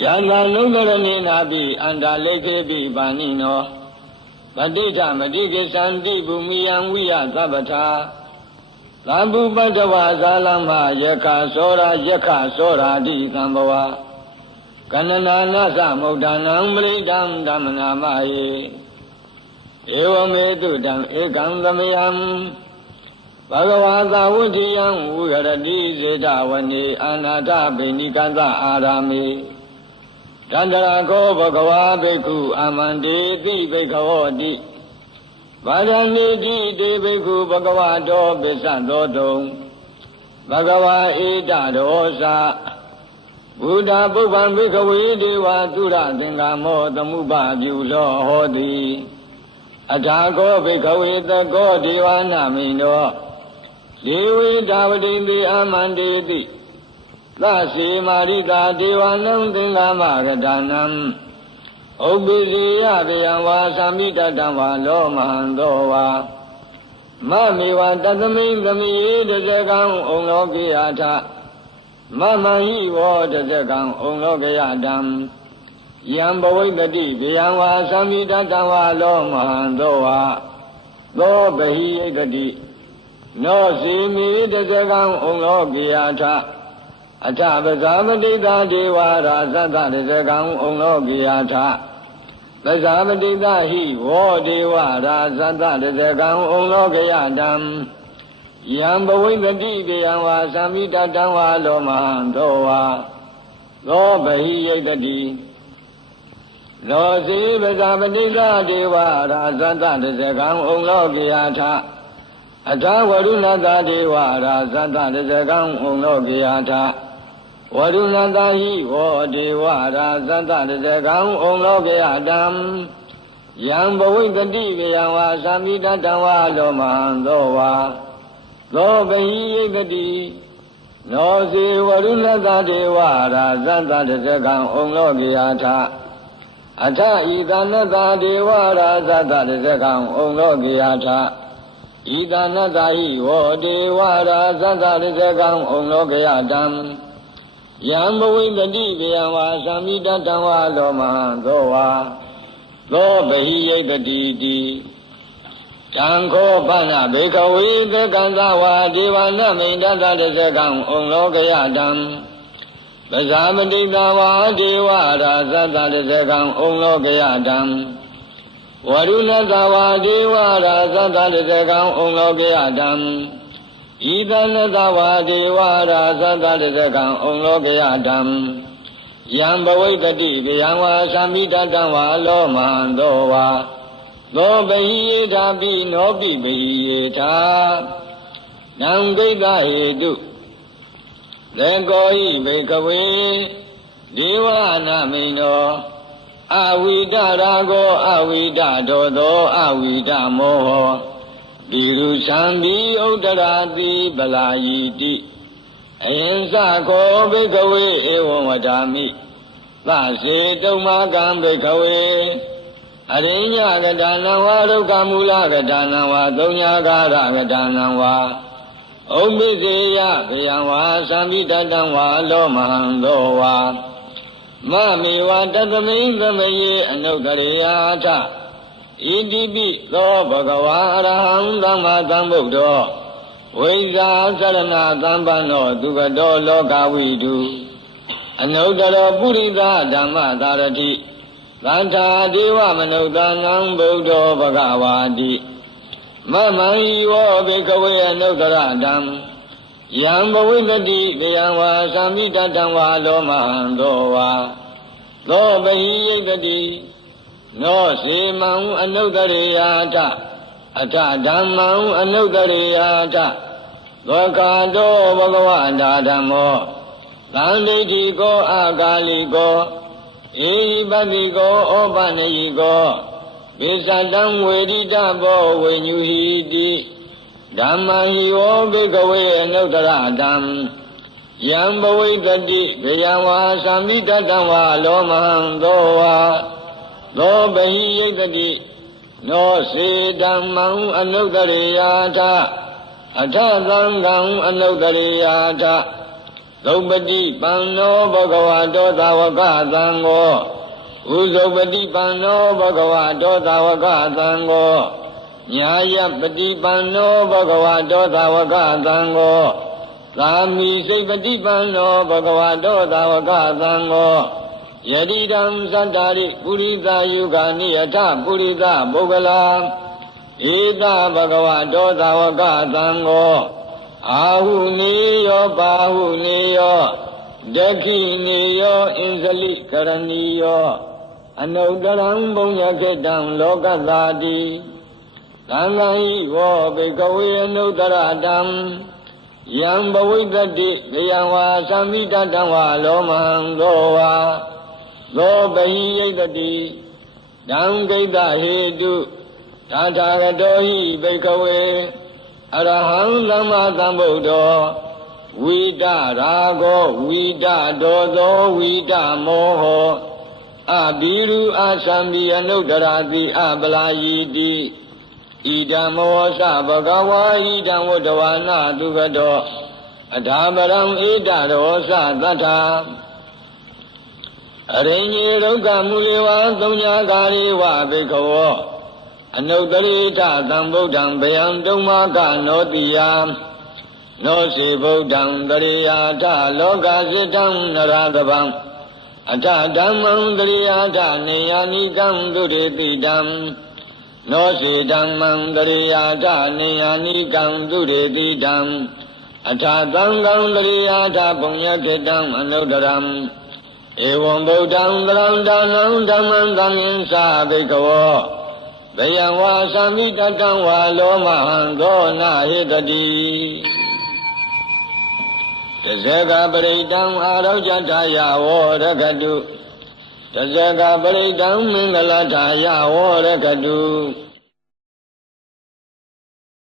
ယန္တာနုဒရဏိနာပိအန္တာလိခေပိပါဏိနောပတိဋ္ဌမတိကိသန္တိဘူမိယံဝိယသဗ္ဗထာသံဘူပတ္တဝါဇာလမယခသောရာယခသောရာတိသံဘဝကန္နနာနသမုဒ္ဒနာပရိဒံဓမ္မနာမယေဧဝမေတုတံဧကံသမယံဘဂဝါသာဝုတိယံဝုရတိစေတဝနေအာနာတဗိနိကသအာရာမေ တန္တရာကောဘဂဝါဘိက္ခုအာမန္တေတိဘိက္ခဝောတိဗာဒနိတိတေဘိက္ခုဘဂဝါတောပစ္စသောတုံဘဂဝါဧတရောစာဘုဒ္ဓပုဗ္ဗံဘိက္ခဝေဒေဝသုရသင်္ကာမောသမုပပြုလောဟောတိအထာကောဘိက္ခဝေသကောဒေဝနာမိနောဒေဝေတာဝတိတေအာမန္တေတိ သစေမာရိတာဒေဝနံသင်္ကာမရတနံဥပ္ပိစေယဗျံဝါသမိတတံဝါလောမဟံသောဝါမမေဝတသမိန်သမိယေတဇကံဩလောကိယထမမဟိဝောတဇကံဩလောကယတံယံဘဝိတတိဗျံဝါသမိတတံဝါလောမဟံသောဝါသောဘဟိယကတိနောစီမိတဇကံဩလောကိယထ အထပဇာမတိတာဒေဝရာသတ္တရဇကံဩလောကိယထပဇာမတိတာဟိဝောဒေဝရာသတ္တရဇကံဩလောကယတံယံဘဝိတတိကေယံဝါသမိတတံဝါလောမဟံသောဝါသောဘဟိယိတတိလောစီပဇာမတိတာဒေဝရာသတ္တရဇကံဩလောကယထအထာဝရုဏတာဒေဝရာသတ္တရဇကံဩလောကယထ ဝရုဏတာဟိဝောဒေဝရာသတ္တရဇကံဩလောကယတံယံဘဝိတတိဝယဝါသမိတတံဝါလောမဟံသောဝါသောဘဟိယိတတိနောစေဝရုဏတာဒေဝရာသတ္တရဇကံဩလောကယထအထဤသနတာဒေဝရာသတ္တရဇကံဩလောကယထဤသနတာဟိဝောဒေဝရာသတ္တရဇကံဩလောကယတံ ယံဘဝိတတိဗျံဝါသမိတတံဝါလောမဟံသောဝါသောဘဟိယိတတိတိတံခောပနဘေကဝေသကံသဝါဒေဝနမိန်တတတဇကံဩလောကယတံပဇာမတိတဝါဒေဝရာသတတဇကံဩလောကယတံဝရုဏတဝါဒေဝရာသတတဇကံဩလောကယတံ ဤသနတဝါဒေဝရာသတ္တရဇကံဩလောကယတံယံဘဝိတတိဗျံဝါသမိတတံဝါလောမဟံသောဝါသောဘဟိယေတာပိနောပိဘဟိယေတာနံဒိဋ္ဌဟေတုသေကောဤဘေကဝေဒေဝနာမိန်နောအဝိဒရာဂောအဝိဒတောသောအဝိဒမောဟော တိရုသံဘိဥဒရာတိပလာယီတိအယင်္စခောဘိကဝေဧဝံဝဒာမိသစေတုံမကံဘိကဝေအရိညကဒါနဝါဒုက္ခမူလကဒါနဝါသုံးညာကာရကဒါနဝါဩမိစေယဗယံဝါသံမိတတံဝါလောမဟံသောဝါမမေဝတတမိန်သမယေအနုတရေယထ ဣတိပိသောဘဂဝါအရဟံသမ္မာသမ္ဗုဒ္ဓောဝိဇာသရဏသမ္ပန္နောသူကတောလောကဝိတုအနုတရောပုရိသဓမ္မသာရတိသန္တာဒေဝမနုဿာနံဗုဒ္ဓောဘဂဝါတိမမံဤဝောဘေကဝေအနုတရဓမ္မယံဘဝိတတိတရားဝါသမိတတံဝါလောမဟံသောဝါသောဘဟိယိတတိ နောစေမံအနုတရေယာထအထဓမ္မံအနုတရေယာထသောကာတောဘဂဝန္တာဓမ္မောသံဒိဋ္ဌိကောအာကာလိကောဧဟိပတိကောဩပနယိကောပိသတံဝေဒိတဘောဝေညူဟိတိဓမ္မဟိဝောဘိကဝေအနုတရဓမ္မယံဘဝိတတိဂယံဝါသံမိတတံဝါလောမဟံသောဝါ သောဘဟိယိတတိနောစေဓမ္မံအနုတရေယာထအထသံဃံအနုတရေယာထသုပတိပန္နောဘဂဝတောသာဝကသံဃောဥဇုပတိပန္နောဘဂဝတောသာဝကသံဃောညာယပတိပန္နောဘဂဝတောသာဝကသံဃောသာမိစိတ်ပတိပန္နောဘဂဝတောသာဝကသံဃော ယတိတံသတ္တာရိပုရိသယုဂာနိယထပုရိသပုဂ္ဂလာဧတဘဂဝတောသာဝကသံဃောအာဟုနေယောပါဟုနေယောဒခိနေယောအင်္ဇလိကရဏီယောအနုတရံဘုံညခေတံလောကသာတိသံဃာဤဝောဘေကဝေအနုတရတံယံဘဝိတ္တိဘယံဝါသံမိတတံဝါလောမဟံသောဝါ သောပဟိယိတတိတံဂိတဟေတုသာထာဂတောဟိဘေကဝေအရဟံသမ္မာသမ္ဗုဒ္ဓောဝိတရာဂောဝိတဒောသောဝိတမောဟောအဘိရုအာသံမိအနုတ္တရာတိအပလာယီတိဣဒံမောသဘဂဝါဣဒံဝတ္တဝါနာသူကတောအထာပရံဣဒရောသတတ္ထာ အရိညေဒုက္ခမူလေဝါသုံးညာကာရိဝဘေခဝောအနုတ္တရိထသံဗုဒ္ဓံဗယံတုံမကနောတိယနောစီဗုဒ္ဓံတရိယာထလောကစိတံနရသဗံအထဓမ္မံတရိယာထနေယာနိကံဒုရေတိတံနောစီဓမ္မံတရိယာထနေယာနိကံဒုရေတိတံအထသံဃံတရိယာထပုညခေတံအနုတ္တရံ ဧဝံဗုဒ္ဓံတရံဒါနံဓမ္မံသံဃင်္စာဘိကဝောဘယံဝါသံမိတတံဝါလောမဟံသောနာဟိတတိတဇကပရိတံအာရောဇထာယဝောရကတုတဇကပရိတံမင်္ဂလထာယဝောရကတု